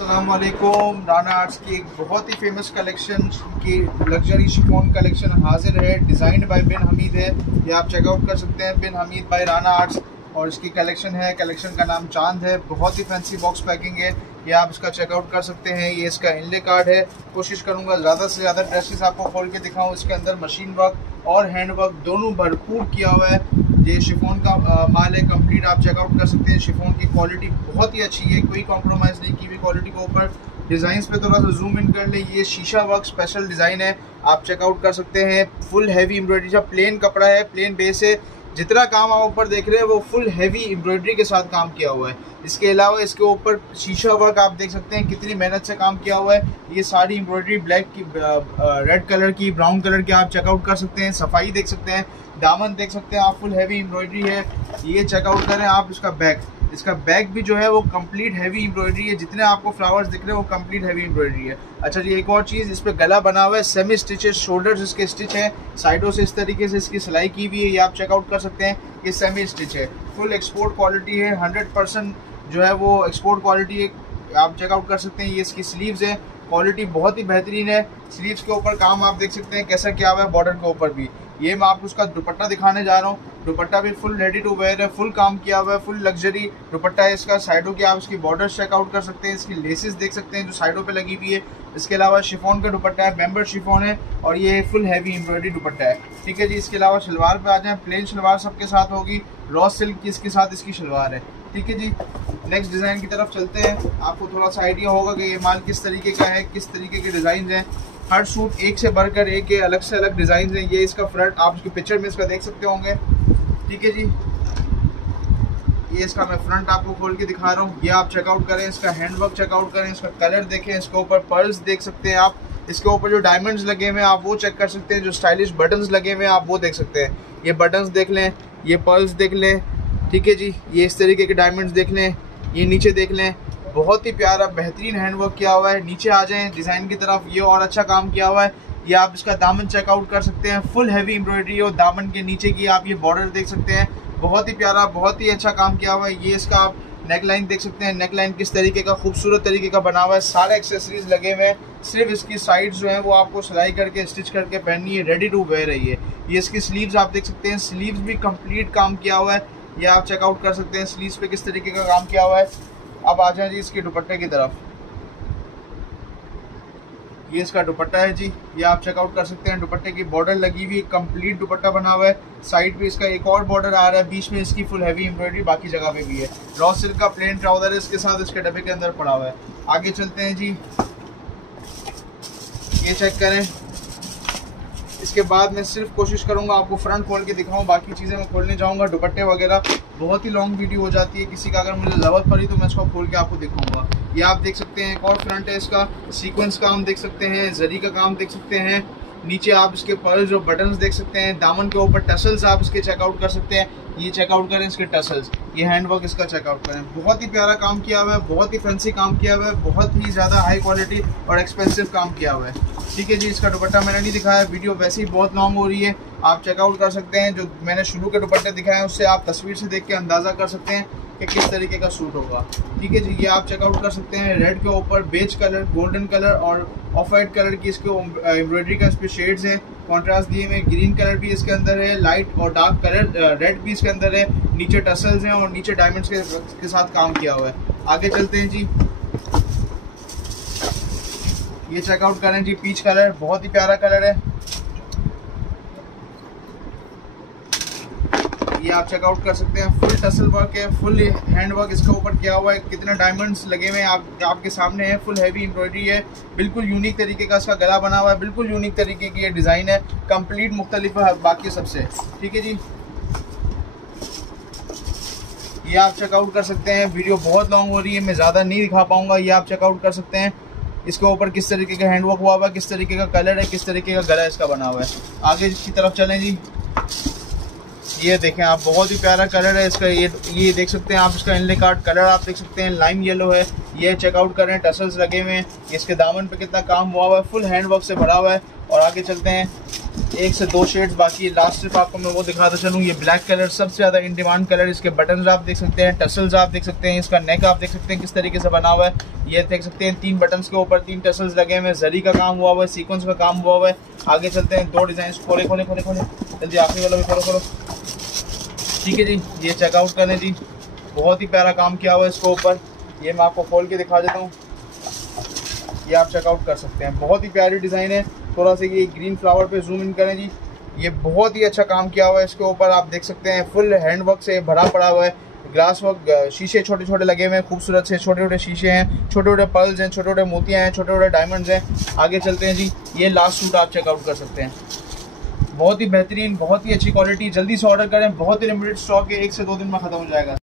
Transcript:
अस्सलामुअलैकुम। राना आर्ट्स की एक बहुत ही फेमस कलेक्शन की लग्जरी शिफॉन कलेक्शन हाजिर है। डिज़ाइंड बाय बिन हमीद है, ये आप चेकआउट कर सकते हैं। बिन हमीद बाय राना आर्ट्स और इसकी कलेक्शन है। कलेक्शन का नाम चांद है। बहुत ही फैंसी बॉक्स पैकिंग है, ये आप इसका चेकआउट कर सकते हैं। ये इसका इनले कार्ड है। कोशिश करूंगा ज़्यादा से ज़्यादा ड्रेसेस आपको खोल के दिखाऊं। इसके अंदर मशीन वर्क और हैंड वर्क दोनों भरपूर किया हुआ है। ये शिफॉन का माल है, कंप्लीट आप चेकआउट कर सकते हैं। शिफॉन की क्वालिटी बहुत ही अच्छी है, कोई कॉम्प्रोमाइज़ नहीं की हुई क्वालिटी के ऊपर। डिज़ाइन पे थोड़ा सा जूम इन कर ले। ये शीशा वर्क स्पेशल डिज़ाइन है, आप चेकआउट कर सकते हैं। फुल हैवी एम्ब्रॉयडरी, जब प्लेन कपड़ा है, प्लेन बेस है, जितना काम आप ऊपर देख रहे हैं वो फुल हैवी एम्ब्रॉयडरी के साथ काम किया हुआ है। इसके अलावा इसके ऊपर शीशा वर्क आप देख सकते हैं कितनी मेहनत से काम किया हुआ है। ये सारी एम्ब्रॉयडरी ब्लैक की, रेड कलर की, ब्राउन कलर की आप चेकआउट कर सकते हैं। सफाई देख सकते हैं, दामन देख सकते हैं आप, फुल हैवी एम्ब्रॉयडरी है। ये चेकआउट करें आप। इसका बैक भी जो है वो कंप्लीट हैवी एम्ब्रॉयडरी है। जितने आपको फ्लावर्स दिख रहे हैं वो कंप्लीट हैवी एम्ब्रॉयडरी है। अच्छा जी, एक और चीज़, इस पे गला बना हुआ है, सेमी स्टिचेस, शोल्डर्स इसके स्टिच है, साइडों से इस तरीके से इसकी सिलाई की हुई है, ये आप चेकआउट कर सकते हैं। ये सेमी स्टिच है, फुल एक्सपोर्ट क्वालिटी है, 100% जो है वो एक्सपोर्ट क्वालिटी है, आप चेकआउट कर सकते हैं। ये इसकी स्लीव्स है, क्वालिटी बहुत ही बेहतरीन है। स्लीव्स के ऊपर काम आप देख सकते हैं कैसा किया हुआ है, बॉर्डर के ऊपर भी। ये मैं आपको उसका दुपट्टा दिखाने जा रहा हूँ। दुपट्टा भी फुल रेडी टू वेयर है, फुल काम किया हुआ है, फुल लग्जरी दुपट्टा है इसका। साइडों की आप इसकी बॉर्डर्स चेकआउट कर सकते हैं, इसकी लेसेस देख सकते हैं जो साइडों पे लगी हुई है। इसके अलावा शिफॉन का दुपट्टा है, मेंबर शिफॉन है, और ये फुल हैवी एम्ब्रॉयडरी दुपट्टा है। ठीक है जी। इसके अलावा शलवार पे आ जाए, प्लेन शलवार सबके साथ होगी, रॉ सिल्क की इसके साथ इसकी शलवार है। ठीक है जी। नेक्स्ट डिज़ाइन की तरफ चलते हैं। आपको थोड़ा सा आइडिया होगा कि ये माल किस तरीके का है, किस तरीके के डिज़ाइन हैं। हर सूट एक से बढ़कर एक है, अलग से अलग डिज़ाइन हैं। ये इसका फ्रंट आप इसकी पिक्चर में इसका देख सकते होंगे। ठीक है जी। ये इसका मैं फ्रंट आपको खोल के दिखा रहा हूँ, ये आप चेकआउट करें। इसका हैंडवर्क चेकआउट करें, इसका कलर देखें, इसके ऊपर पर्ल्स देख सकते हैं आप, इसके ऊपर जो डायमंड्स लगे हुए हैं आप वो चेक कर सकते हैं, जो स्टाइलिश बटन्स लगे हुए हैं आप वो देख सकते हैं। ये बटन्स देख लें, ये पर्ल्स देख लें। ठीक है जी। ये इस तरीके के डायमंड्स देख लें, ये नीचे देख लें, बहुत ही प्यारा बेहतरीन हैंडवर्क किया हुआ है। नीचे आ जाएं डिज़ाइन की तरफ, ये और अच्छा काम किया हुआ है। ये आप इसका दामन चेकआउट कर सकते हैं, फुल हैवी एम्ब्रॉयडरी और दामन के नीचे की आप ये बॉर्डर देख सकते हैं, बहुत ही प्यारा, बहुत ही अच्छा काम किया हुआ है। ये इसका आप नेक लाइन देख सकते हैं, नेक लाइन किस तरीके का खूबसूरत तरीके का बना हुआ है। सारे एक्सेसरीज लगे हुए हैं, सिर्फ इसकी साइड्स जो है वो आपको सिलाई करके स्टिच करके पहननी है, रेडी टू वेयर है। ये इसकी स्लीव्स आप देख सकते हैं, स्लीव्स भी कंप्लीट काम किया हुआ है, ये आप चेकआउट कर सकते हैं स्लीव्स पे किस तरीके का काम किया हुआ है। अब आ जाए जी इसके दुपट्टे की तरफ। ये इसका दुपट्टा है जी, ये आप चेकआउट कर सकते हैं। दुपट्टे की बॉर्डर लगी हुई, कंप्लीट दुपट्टा बना हुआ है। साइड पे इसका एक और बॉर्डर आ रहा है, बीच में इसकी फुल हैवी एम्ब्रॉयडरी बाकी जगह पे भी है। रॉ सिल्क का प्लेन ट्राउजर है इसके साथ, इसके डब्बे के अंदर पड़ा हुआ है। आगे चलते हैं जी, ये चेक करें। इसके बाद मैं सिर्फ कोशिश करूंगा आपको फ्रंट खोल के दिखाऊं, बाकी चीज़ें मैं खोलने जाऊंगा दुपट्टे वगैरह बहुत ही लॉन्ग वीडियो हो जाती है। किसी का अगर मुझे ज़रूरत पड़ी तो मैं इसको खोल के आपको दिखाऊंगा। ये आप देख सकते हैं, एक और फ्रंट है इसका, सीक्वेंस काम देख सकते हैं, जरी का काम देख सकते हैं। नीचे आप इसके पर्ल्स और बटन्स देख सकते हैं। दामन के ऊपर टसल्स आप इसके चेकआउट कर सकते हैं, ये चेकआउट करें इसके टसल्स। ये हैंडवर्क इसका चेकआउट करें, बहुत ही प्यारा काम किया हुआ है, बहुत ही फैंसी काम किया हुआ है, बहुत ही ज़्यादा हाई क्वालिटी और एक्सपेंसिव काम किया हुआ है। ठीक है जी। इसका दुपट्टा मैंने नहीं दिखाया, वीडियो वैसे ही बहुत लॉन्ग हो रही है, आप चेकआउट कर सकते हैं। जो मैंने शुरू के दुपट्टे दिखाए हैं उससे आप तस्वीर से देख के अंदाज़ा कर सकते हैं कि किस तरीके का सूट होगा। ठीक है जी। ये आप चेकआउट कर सकते हैं। रेड के ऊपर बेज कलर, गोल्डन कलर और ऑफ वाइट कलर की इसके एम्ब्रॉयडरी का इस पर शेड्स हैं, कॉन्ट्रास्ट दिए हुए। ग्रीन कलर भी इसके अंदर है, लाइट और डार्क कलर रेड भी इसके अंदर है। नीचे टसल्स हैं और नीचे डायमंड्स के साथ काम किया हुआ है। आगे चलते हैं जी, ये चेकआउट करें जी, पीच कलर, बहुत ही प्यारा कलर है। ये आप चेकआउट कर सकते हैं, फुल टसल वर्क है, फुल हैंड वर्क इसके ऊपर किया हुआ है। कितने डायमंड्स लगे हुए हैं आपके सामने है, फुल हैवी एम्ब्रॉयडरी है, बिल्कुल यूनिक तरीके का इसका गला बना हुआ है, बिल्कुल यूनिक तरीके की ये डिज़ाइन है, कंप्लीट मुख्तलिफ है बाकी सबसे। ठीक है जी। ये आप चेकआउट कर सकते हैं, वीडियो बहुत लॉन्ग हो रही है, मैं ज़्यादा नहीं दिखा पाऊंगा। ये आप चेकआउट कर सकते हैं, इसके ऊपर किस तरीके का हैंडवर्क हुआ हुआ है, किस तरीके का कलर है, किस तरीके का गला इसका बना हुआ है। आगे की तरफ चलें जी, ये देखें आप, बहुत ही प्यारा कलर है इसका। ये देख सकते हैं आप, इसका इनले कार्ड कलर आप देख सकते हैं, लाइम येलो है। ये चेकआउट करें, टसल्स लगे हुए हैं, इसके दामन पे कितना काम हुआ हुआ है, फुल हैंडवर्क से भरा हुआ है। और आगे चलते हैं, 1 से 2 शेड्स बाकी है। लास्ट सिर्फ आपको मैं वो दिखाता चलूँ, ये ब्लैक कलर सबसे ज़्यादा इन डिमांड कलर। इसके बटन्स आप देख सकते हैं, टसल्स आप देख सकते हैं, इसका नेक आप देख सकते हैं किस तरीके से बना हुआ है। ये देख सकते हैं 3 बटन्स के ऊपर 3 टसल्स लगे हुए हैं, जरी का काम हुआ हुआ है, सीक्वेंस का काम हुआ हुआ है। आगे चलते हैं, 2 डिज़ाइन खोले खोले खोले खोले, जल्दी आखिरी वाला भी खोलो खोलो। ठीक है जी, ये चेकआउट करें जी, बहुत ही प्यारा काम किया हुआ है इसके ऊपर। ये मैं आपको खोल के दिखा देता हूँ, ये आप चेकआउट कर सकते हैं, बहुत ही प्यारी डिज़ाइन है। थोड़ा सा ये ग्रीन फ्लावर पे जूम इन करें जी, ये बहुत ही अच्छा काम किया हुआ है इसके ऊपर। आप देख सकते हैं फुल हैंड वर्क से भरा पड़ा हुआ है, ग्लास वर्क, शीशे छोटे छोटे लगे हुए हैं, खूबसूरत से छोटे छोटे शीशे हैं, छोटे छोटे पर्ल्स हैं, छोटे छोटे मोतियाँ हैं, छोटे छोटे डायमंड्स हैं। आगे चलते हैं जी, ये लास्ट सूट आप चेकआउट कर सकते हैं, बहुत ही बेहतरीन, बहुत ही अच्छी क्वालिटी। जल्दी से ऑर्डर करें, बहुत ही लिमिटेड स्टॉक है, 1 से 2 दिन में ख़त्म हो जाएगा।